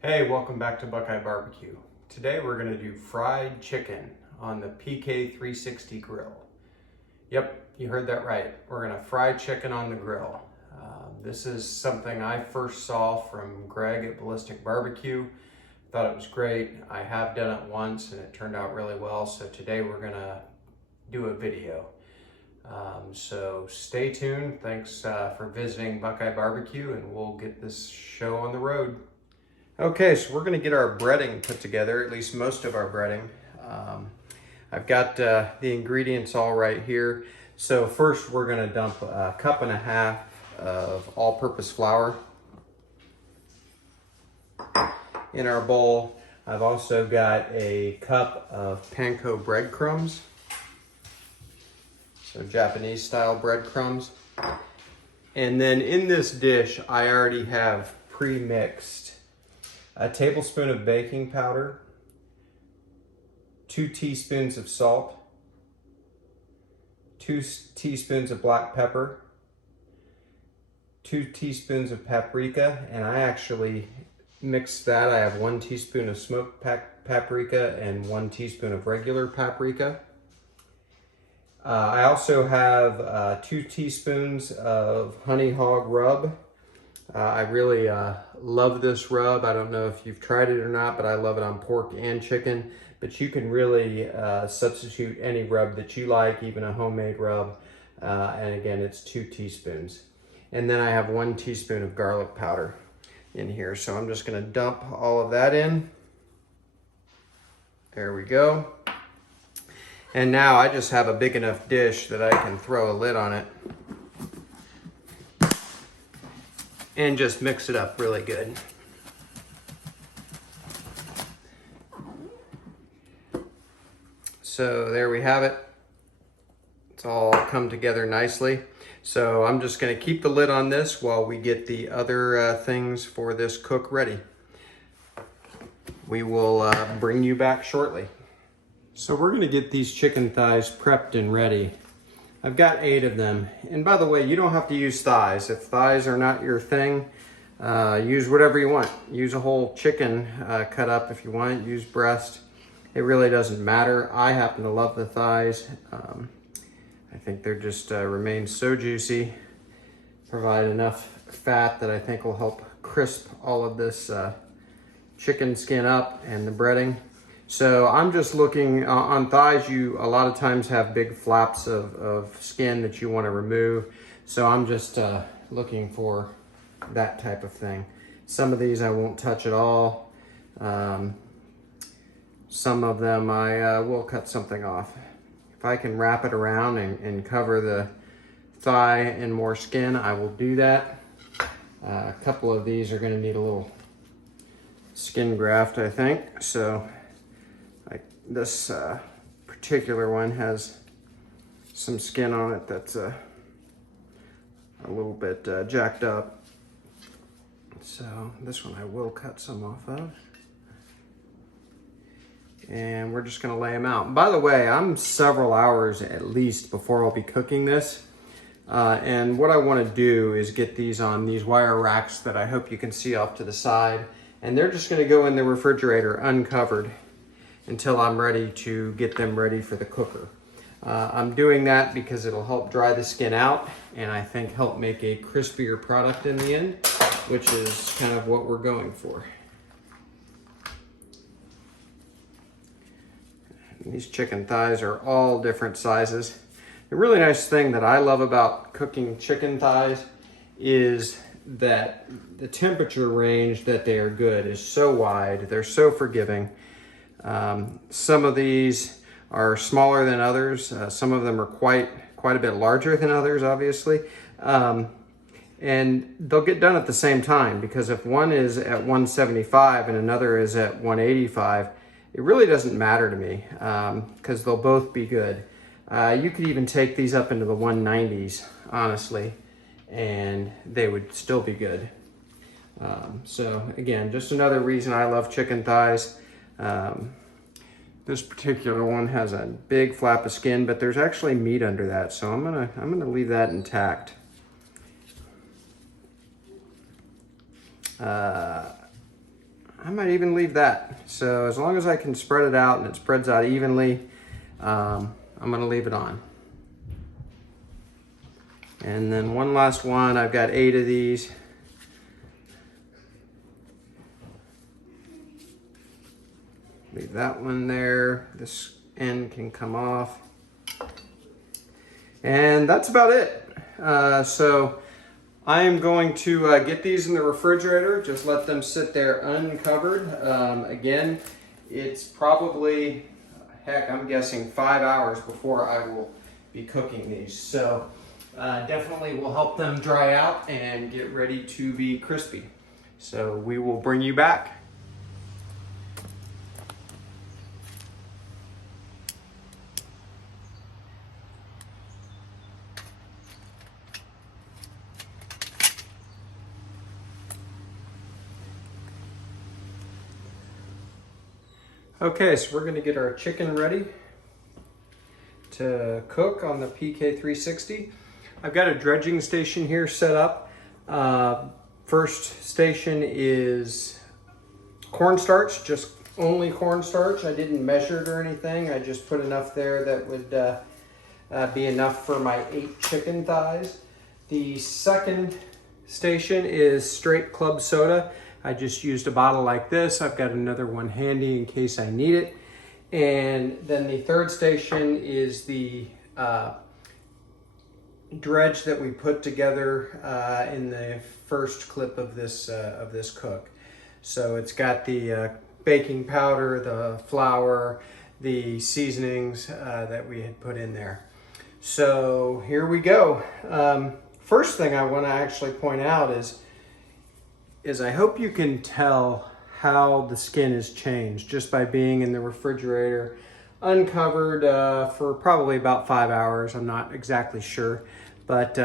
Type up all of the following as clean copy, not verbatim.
Hey, welcome back to Buckeye Barbecue. Today we're going to do fried chicken on the PK360 grill. Yep, you heard that right. We're going to fry chicken on the grill. This is something I first saw from Greg at Ballistic BBQ. Thought it was great. I have done it once and it turned out really well, so today we're going to do a video. So stay tuned. Thanks for visiting Buckeye Barbecue, and we'll get this show on the road. Okay, so we're gonna get our breading put together, at least most of our breading. I've got the ingredients all right here. So first we're gonna dump 1.5 cups of all-purpose flour in our bowl. I've also got a cup of panko breadcrumbs, so Japanese style breadcrumbs. And then in this dish, I already have pre-mixed a tablespoon of baking powder, 2 teaspoons of salt, 2 teaspoons of black pepper, 2 teaspoons of paprika, and I actually mixed that. I have 1 teaspoon of smoked paprika and 1 teaspoon of regular paprika. I also have 2 teaspoons of honey hog rub. I really love this rub. I don't know if you've tried it or not, but I love it on pork and chicken. But you can really substitute any rub that you like, even a homemade rub. And again, it's 2 teaspoons. And then I have 1 teaspoon of garlic powder in here. So I'm just gonna dump all of that in. There we go. And now I just have a big enough dish that I can throw a lid on it and just mix it up really good. So there we have it. It's all come together nicely. So I'm just gonna keep the lid on this while we get the other things for this cook ready. We will bring you back shortly. So we're gonna get these chicken thighs prepped and ready. I've got 8 of them. And by the way, you don't have to use thighs. If thighs are not your thing, use whatever you want. Use a whole chicken cut up if you want. Use breast. It really doesn't matter. I happen to love the thighs. I think they're just remain so juicy. Provide enough fat that I think will help crisp all of this chicken skin up and the breading. So I'm just looking on thighs. You a lot of times have big flaps of skin that you want to remove. So I'm just looking for that type of thing. Some of these I won't touch at all. Some of them I will cut something off. If I can wrap it around and cover the thigh and more skin, I will do that. A couple of these are going to need a little skin graft, I think. So this particular one has some skin on it that's a little bit jacked up. So this one I will cut some off of. And we're just gonna lay them out. By the way, I'm several hours at least before I'll be cooking this. And what I wanna do is get these on these wire racks that I hope you can see off to the side. And they're just gonna go in the refrigerator uncovered until I'm ready to get them ready for the cooker. I'm doing that because it'll help dry the skin out and I think help make a crispier product in the end, which is kind of what we're going for. And these chicken thighs are all different sizes. The really nice thing that I love about cooking chicken thighs is that the temperature range that they are good is so wide. They're so forgiving. Some of these are smaller than others. Some of them are quite a bit larger than others, obviously. And they'll get done at the same time, because if one is at 175 and another is at 185, it really doesn't matter to me, because they'll both be good. You could even take these up into the 190s, honestly, and they would still be good. So again, just another reason I love chicken thighs. This particular one has a big flap of skin, but there's actually meat under that, so I'm gonna leave that intact. I might even leave that. So as long as I can spread it out and it spreads out evenly, I'm gonna leave it on. And then one last one, I've got 8 of these. Leave that one there. This end can come off. And that's about it. So I am going to get these in the refrigerator, just let them sit there uncovered. Again, it's probably, heck, I'm guessing 5 hours before I will be cooking these. So definitely will help them dry out and get ready to be crispy. So we will bring you back. Okay, so we're gonna get our chicken ready to cook on the PK360. I've got a dredging station here set up. First station is cornstarch, just only cornstarch. I didn't measure it or anything. I just put enough there that would be enough for my 8 chicken thighs. The second station is straight club soda. I just used a bottle like this. I've got another one handy in case I need it. And then the third station is the dredge that we put together in the first clip of this cook. So it's got the baking powder, the flour, the seasonings that we had put in there. So here we go. First thing I want to actually point out is I hope you can tell how the skin has changed just by being in the refrigerator uncovered for probably about 5 hours. I'm not exactly sure, but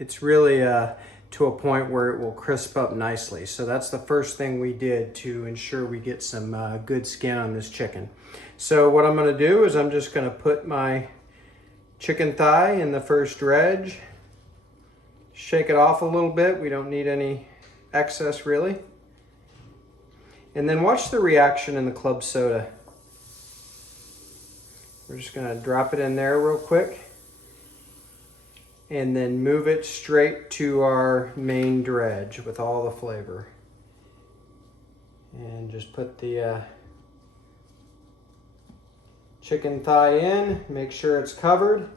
it's really to a point where it will crisp up nicely. So that's the first thing we did to ensure we get some good skin on this chicken. So what I'm gonna do is I'm just gonna put my chicken thigh in the first dredge, shake it off a little bit. We don't need any excess really. And then watch the reaction in the club soda. We're just gonna drop it in there real quick and then move it straight to our main dredge with all the flavor. And just put the chicken thigh in, make sure it's covered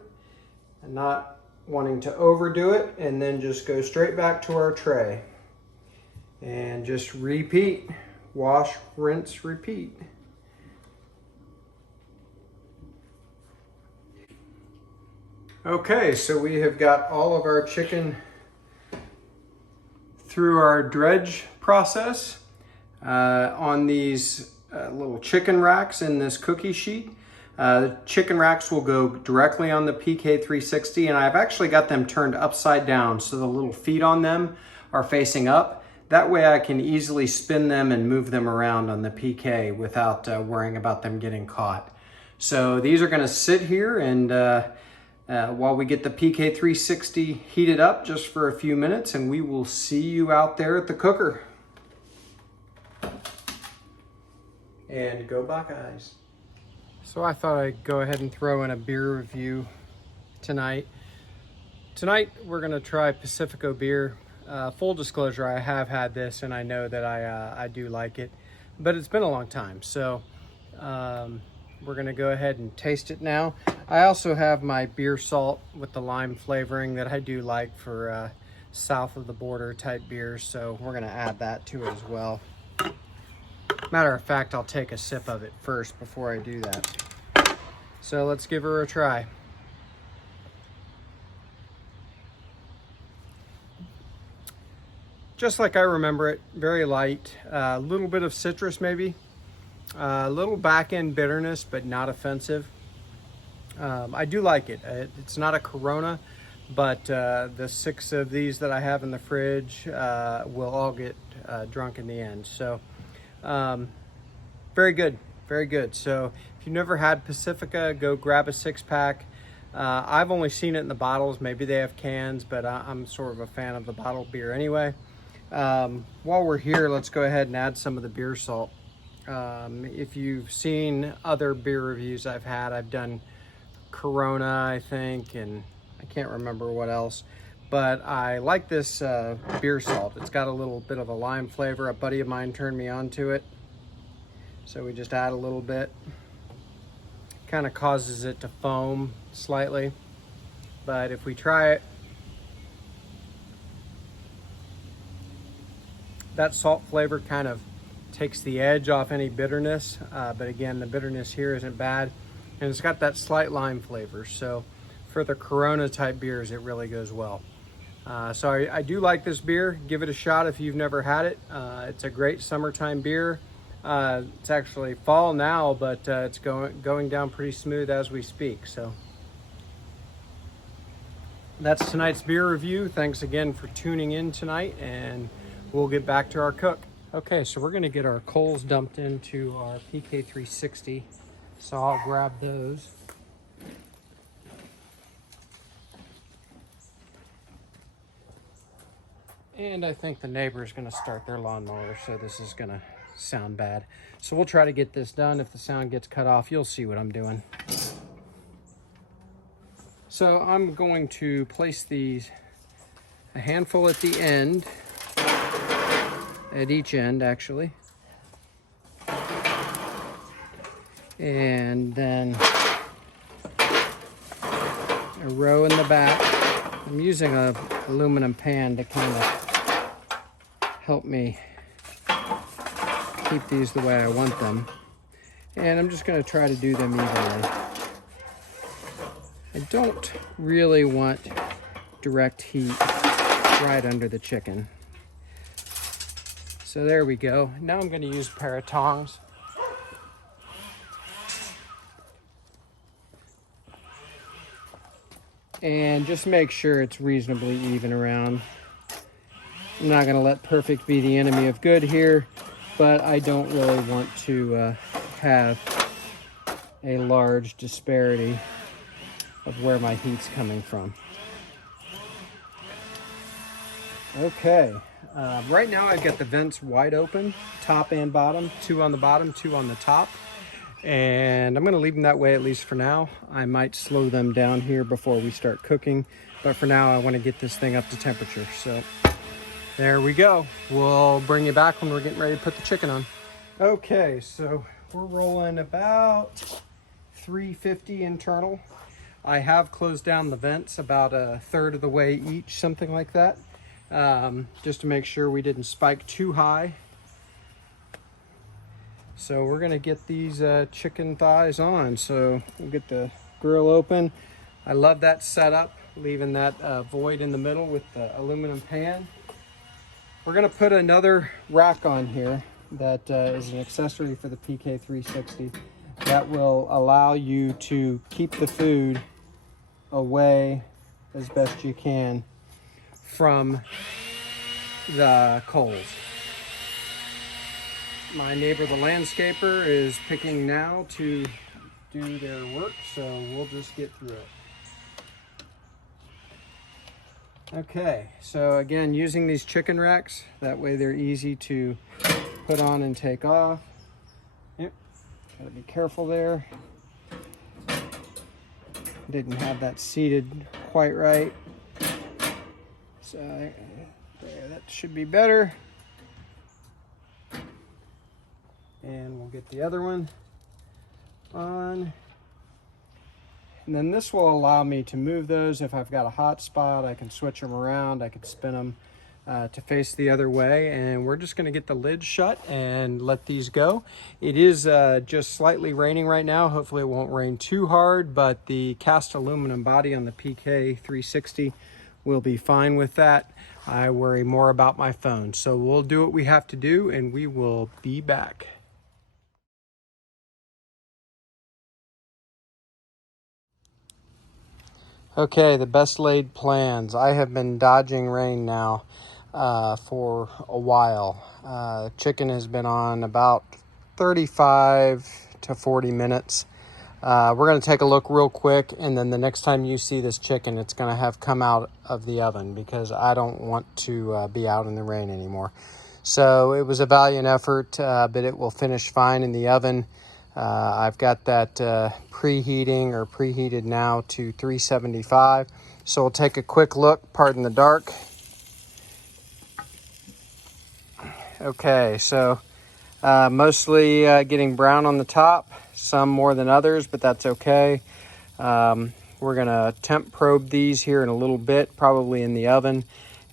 and not wanting to overdo it, and then just go straight back to our tray. And just repeat, wash, rinse, repeat. Okay, so we have got all of our chicken through our dredge process on these little chicken racks in this cookie sheet. The chicken racks will go directly on the PK360, and I've actually got them turned upside down so the little feet on them are facing up. That way I can easily spin them and move them around on the PK without worrying about them getting caught. So these are gonna sit here and while we get the PK360 heated up just for a few minutes, and we will see you out there at the cooker. And go Buckeyes. So I thought I'd go ahead and throw in a beer review tonight. Tonight we're gonna try Pacifico beer. Full disclosure, I have had this and I know that I do like it, but it's been a long time. So we're gonna go ahead and taste it now. I also have my beer salt with the lime flavoring that I do like for south of the border type beers. So we're gonna add that to it as well. Matter of fact, I'll take a sip of it first before I do that. So let's give her a try. Just like I remember it, very light, a little bit of citrus maybe, a little back end bitterness, but not offensive. I do like it. It's not a Corona, but the 6 of these that I have in the fridge will all get drunk in the end. So very good, very good. So if you've never had Pacifica, go grab a 6-pack. I've only seen it in the bottles. Maybe they have cans, but I'm sort of a fan of the bottled beer anyway. While we're here, let's go ahead and add some of the beer salt. If you've seen other beer reviews I've had, I've done Corona, I think, and I can't remember what else. But I like this beer salt. It's got a little bit of a lime flavor. A buddy of mine turned me onto it. So we just add a little bit. Kind of causes it to foam slightly. But if we try it, that salt flavor kind of takes the edge off any bitterness. But again, the bitterness here isn't bad. And it's got that slight lime flavor. So for the Corona type beers, it really goes well. So I do like this beer. Give it a shot if you've never had it. It's a great summertime beer. It's actually fall now, but it's going down pretty smooth as we speak. So that's tonight's beer review. Thanks again for tuning in tonight, and we'll get back to our cook. Okay, so we're gonna get our coals dumped into our PK360. So I'll grab those. And I think the neighbor is going to start their lawnmower, so this is going to sound bad. So we'll try to get this done. If the sound gets cut off, you'll see what I'm doing. So I'm going to place these, a handful at the end, at each end actually. And then a row in the back. I'm using an aluminum pan to kind of help me keep these the way I want them. And I'm just going to try to do them evenly. I don't really want direct heat right under the chicken. So there we go. Now I'm going to use a pair of tongs. And just make sure it's reasonably even around. I'm not going to let perfect be the enemy of good here, but I don't really want to have a large disparity of where my heat's coming from. Okay, right now I've got the vents wide open, top and bottom, 2 on the bottom, 2 on the top. And I'm going to leave them that way at least for now. I might slow them down here before we start cooking, but for now I want to get this thing up to temperature. So there we go. We'll bring you back when we're getting ready to put the chicken on. Okay, so we're rolling about 350 internal. I have closed down the vents about 1/3 of the way each, something like that, just to make sure we didn't spike too high. So we're gonna get these chicken thighs on. So we'll get the grill open. I love that setup, leaving that void in the middle with the aluminum pan. We're gonna put another rack on here that is an accessory for the PK360 that will allow you to keep the food away as best you can from the coals. My neighbor, the landscaper, is picking now to do their work, so we'll just get through it. Okay, so again, using these chicken racks, that way they're easy to put on and take off. Yep, gotta be careful there. Didn't have that seated quite right. So there, that should be better. And we'll get the other one on. And then this will allow me to move those. If I've got a hot spot, I can switch them around. I can spin them to face the other way. And we're just gonna get the lid shut and let these go. It is just slightly raining right now. Hopefully it won't rain too hard, but the cast aluminum body on the PK360 will be fine with that. I worry more about my phone. So we'll do what we have to do and we will be back. Okay, the best laid plans. I have been dodging rain now for a while. Chicken has been on about 35 to 40 minutes. We're going to take a look real quick, and then the next time you see this chicken, it's going to have come out of the oven because I don't want to be out in the rain anymore. So it was a valiant effort, but it will finish fine in the oven. I've got that preheated now to 375. So we'll take a quick look, pardon the dark. Okay, so mostly getting brown on the top, some more than others, but that's okay. We're gonna temp probe these here in a little bit, probably in the oven.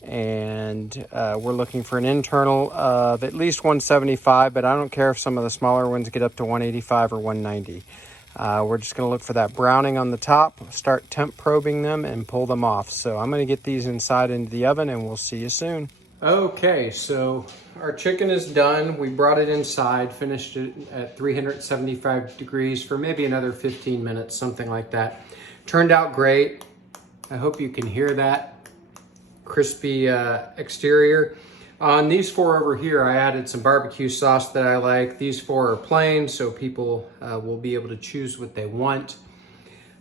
And we're looking for an internal of at least 175, but I don't care if some of the smaller ones get up to 185 or 190. We're just going to look for that browning on the top, start temp probing them, and pull them off. So I'm going to get these inside into the oven, and we'll see you soon. Okay, so our chicken is done. We brought it inside, finished it at 375 degrees for maybe another 15 minutes, something like that. Turned out great. I hope you can hear that crispy exterior. On these four over here, I added some barbecue sauce that I like. These four are plain, so people will be able to choose what they want.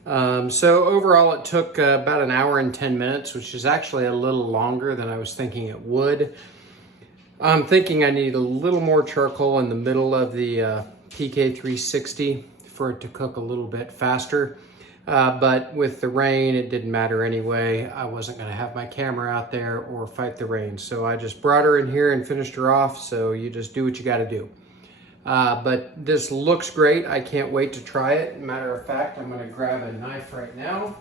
So overall, it took about an hour and 10 minutes, which is actually a little longer than I was thinking it would. I'm thinking I need a little more charcoal in the middle of the PK360 for it to cook a little bit faster. But with the rain, it didn't matter anyway. I wasn't going to have my camera out there or fight the rain. So I just brought her in here and finished her off. So you just do what you got to do. But this looks great. I can't wait to try it. Matter of fact, I'm going to grab a knife right now.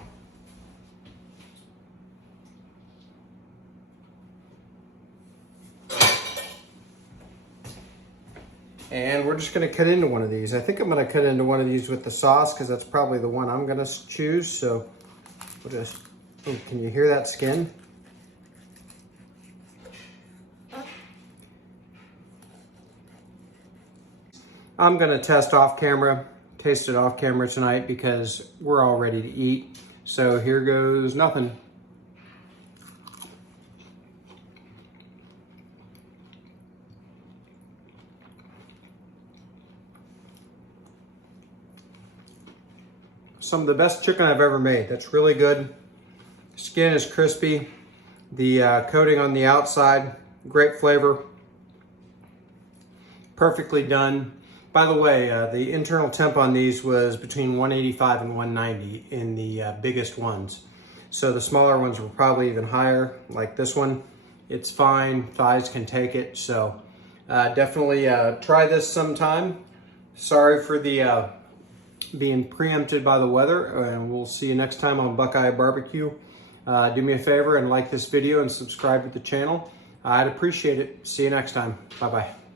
And we're just going to cut into one of these. I think I'm going to cut into one of these with the sauce because that's probably the one I'm going to choose. So we'll just, oh, can you hear that skin? I'm going to test off camera, taste it off camera tonight because we're all ready to eat. So here goes nothing. Some of the best chicken I've ever made. That's really good. Skin is crispy. The coating on the outside, great flavor. Perfectly done. By the way, the internal temp on these was between 185 and 190 in the biggest ones. So the smaller ones were probably even higher, like this one. It's fine, thighs can take it. So definitely try this sometime. Sorry for the being preempted by the weather, and we'll see you next time on Buckeye Barbecue. Do me a favor and like this video and subscribe to the channel. I'd appreciate it. See you next time. Bye-bye.